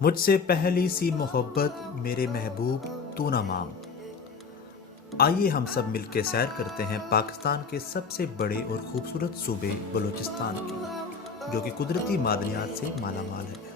मुझसे पहली सी मोहब्बत मेरे महबूब तू ना मांग। आइए हम सब मिलकर सैर करते हैं पाकिस्तान के सबसे बड़े और खूबसूरत सूबे बलूचिस्तान की, जो कि कुदरती मादनियात से मालामाल है।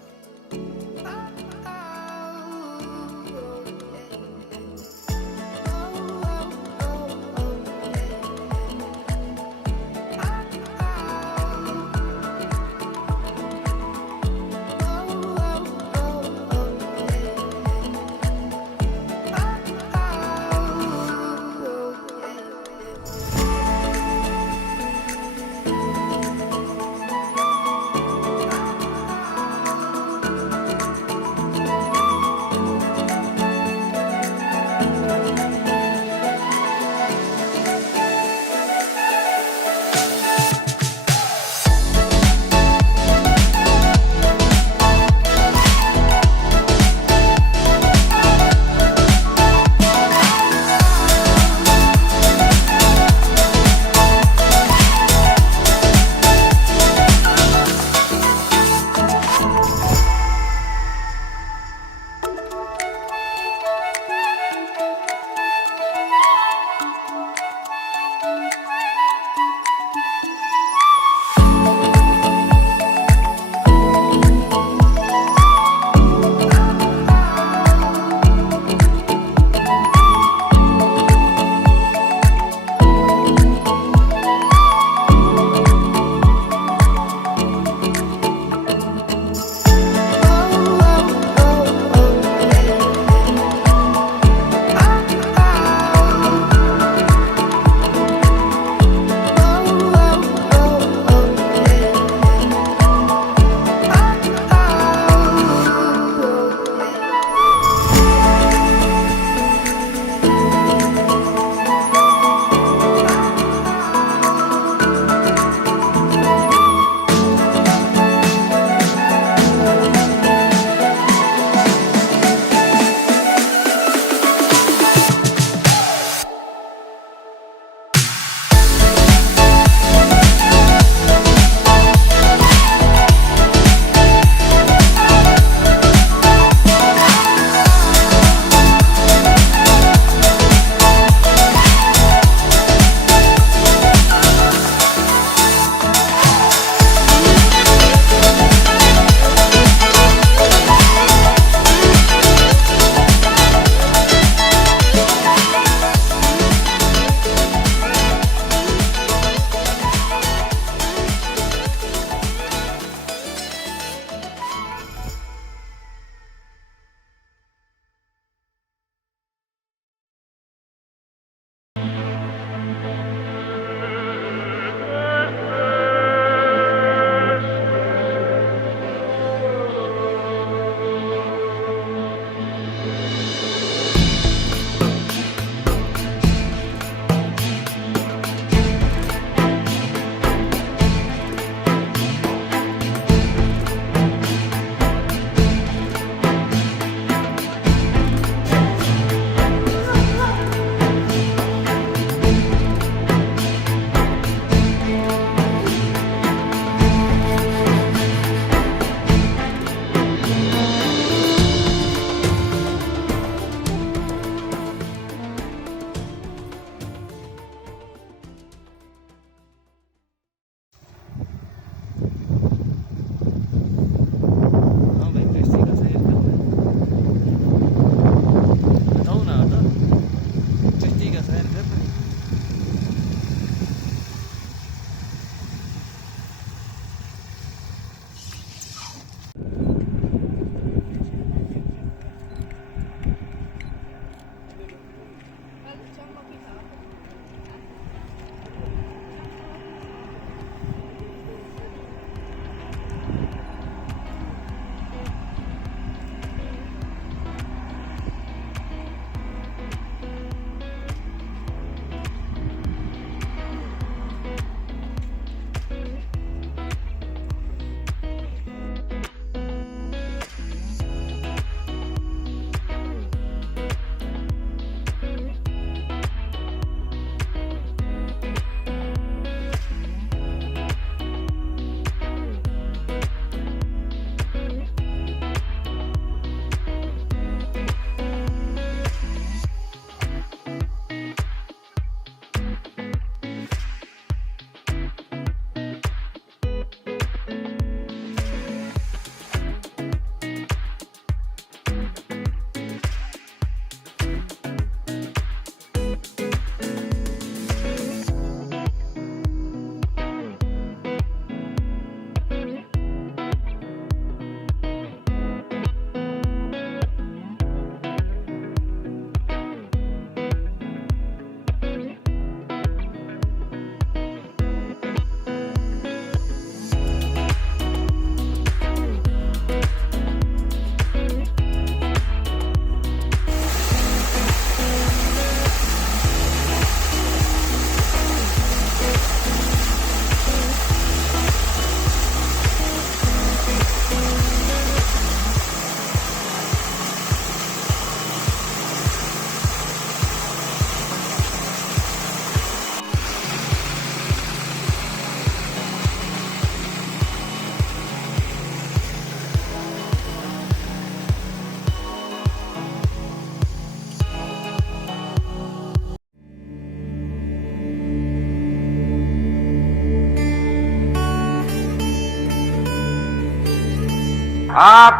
आप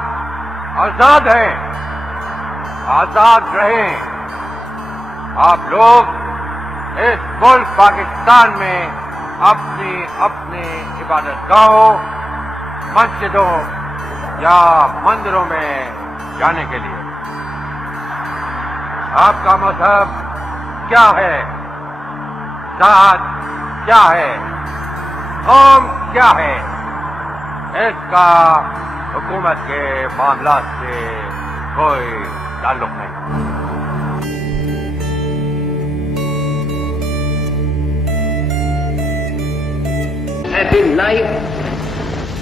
आजाद हैं, आजाद रहें। आप लोग इस मुल्क पाकिस्तान में अपनी अपनी इबादतगाहों, मस्जिदों या मंदिरों में जाने के लिए। आपका मजहब क्या है, जात क्या है, कौम क्या है, इसका हुकूमत के मामलात से कोई ताल्लुक नहीं। The life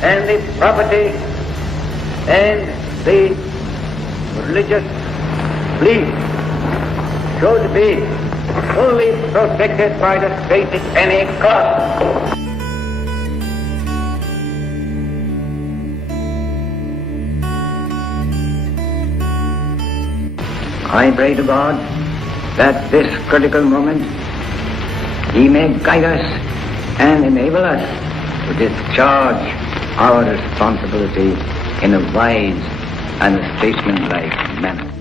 and the property and the religious belief should be fully protected by the state at any cost. I pray to God that this critical moment He may guide us and enable us to discharge our responsibility in a wise and statesmanlike manner.